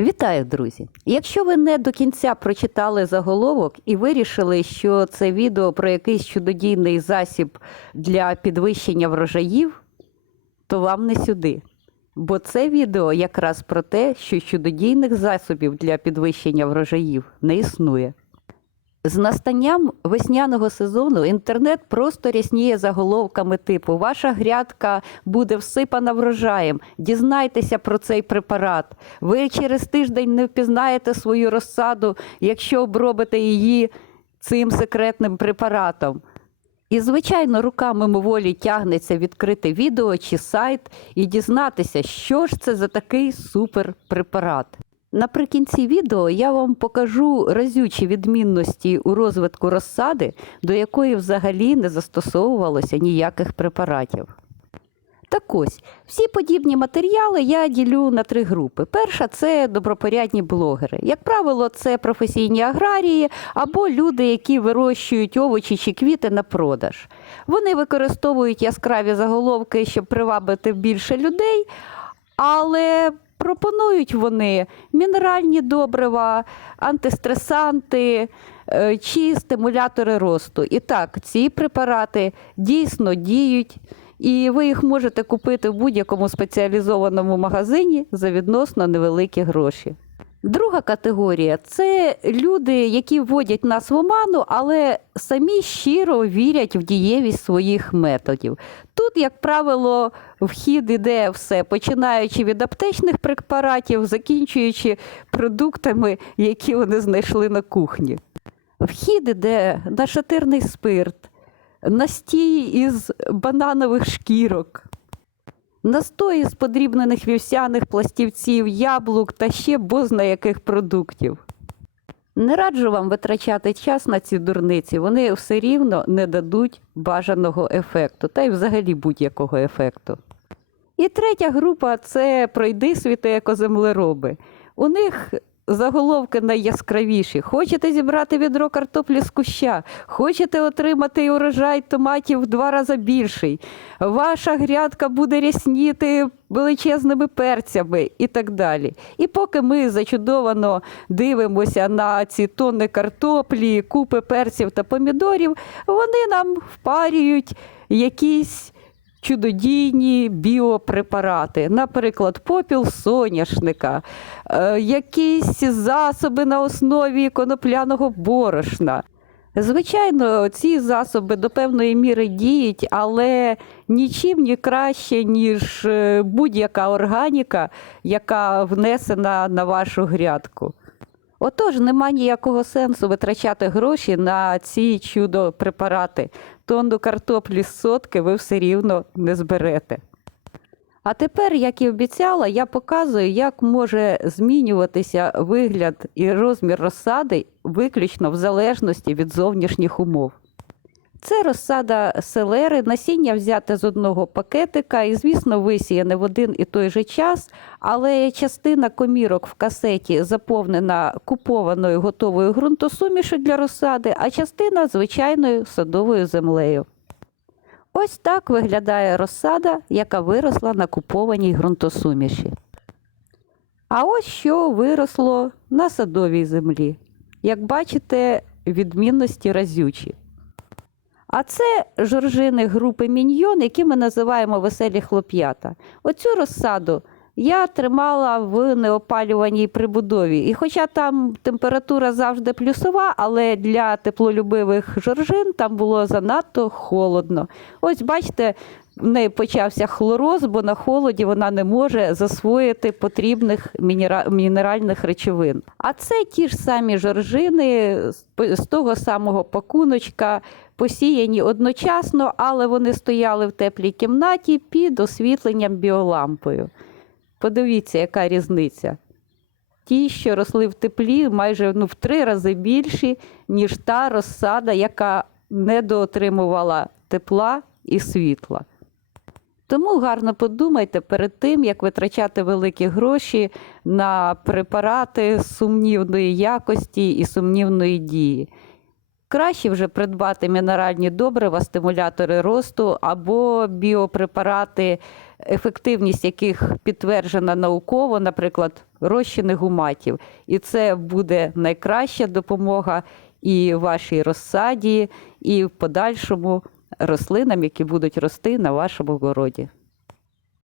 Вітаю, друзі! Якщо ви не до кінця прочитали заголовок і вирішили, що це відео про якийсь чудодійний засіб для підвищення врожаїв, то вам не сюди. Бо це відео якраз про те, що чудодійних засобів для підвищення врожаїв не існує. З настанням весняного сезону інтернет просто рясніє заголовками типу Ваша грядка буде всипана врожаєм. Дізнайтеся про цей препарат. Ви через тиждень не впізнаєте свою розсаду, якщо обробите її цим секретним препаратом. І, звичайно, рука мимоволі тягнеться відкрити відео чи сайт і дізнатися, що ж це за такий суперпрепарат. Наприкінці відео я вам покажу разючі відмінності у розвитку розсади, до якої взагалі не застосовувалося ніяких препаратів. Так ось, всі подібні матеріали я ділю на три групи. Перша це добропорядні блогери. Як правило, це професійні аграрії або люди, які вирощують овочі чи квіти на продаж. Вони використовують яскраві заголовки, щоб привабити більше людей, але пропонують вони мінеральні добрива, антистресанти е, чи стимулятори росту. І так, ці препарати дійсно діють. І ви їх можете купити в будь-якому спеціалізованому магазині за відносно невеликі гроші. Друга категорія це люди, які вводять нас в оману, але самі щиро вірять в дієвість своїх методів. Тут, як правило, вхід іде все, починаючи від аптечних препаратів, закінчуючи продуктами, які вони знайшли на кухні. Вхід іде на шатирний спирт, настій із бананових шкірок, настої з подрібнених вівсяних пластівців, яблук та ще бозна яких продуктів. Не раджу вам витрачати час на ці дурниці, вони все рівно не дадуть бажаного ефекту, та й взагалі будь-якого ефекту. І третя група це пройди світи екоземлероби. У них заголовки найяскравіші. Хочете зібрати відро картоплі з куща, хочете отримати урожай томатів в два рази більший. Ваша грядка буде рясніти величезними перцями і так далі. І поки ми зачудовано дивимося на ці тонни картоплі, купи перців та помідорів, вони нам впарюють якісь чудодійні біопрепарати, наприклад, попіл соняшника, е, якісь засоби на основі конопляного борошна. Звичайно, ці засоби до певної міри діють, але нічим не краще, ніж е, будь-яка органіка, яка внесена на вашу грядку. Отож, нема ніякого сенсу витрачати гроші на ці чудо-препарати. Тонну картоплі з сотки ви все рівно не зберете. А тепер, як і обіцяла, я показую, як може змінюватися вигляд і розмір розсади виключно в залежності від зовнішніх умов. Це розсада селери, насіння взяте з одного пакетика і, звісно, висіяне в один і той же час, але частина комірок в касеті заповнена купованою готовою ґрунтосумішю для розсади, а частина звичайною садовою землею. Ось так виглядає розсада, яка виросла на купованій ґрунтосуміші. А ось що виросло на садовій землі. Як бачите, відмінності разючі. А це жоржини групи міньйон, які ми називаємо веселі хлоп'ята. Оцю розсаду я тримала в неопалюваній прибудові. І хоча там температура завжди плюсова, але для теплолюбивих жоржин там було занадто холодно. Ось бачите, в неї почався хлороз, бо на холоді вона не може засвоїти потрібних мінеральних речовин. А це ті ж самі жоржини з того самого пакуночка, посіяні одночасно, але вони стояли в теплій кімнаті під освітленням біолампою. Подивіться, яка різниця. Ті, що росли в теплі, майже ну, в три рази більші, ніж та розсада, яка недоотримувала тепла і світла. Тому гарно подумайте перед тим, як витрачати великі гроші на препарати сумнівної якості і сумнівної дії. Краще вже придбати мінеральні добрива, стимулятори росту або біопрепарати ефективність яких підтверджена науково, наприклад, розчини гуматів. І це буде найкраща допомога і вашій розсаді, і в подальшому рослинам, які будуть рости на вашому городі.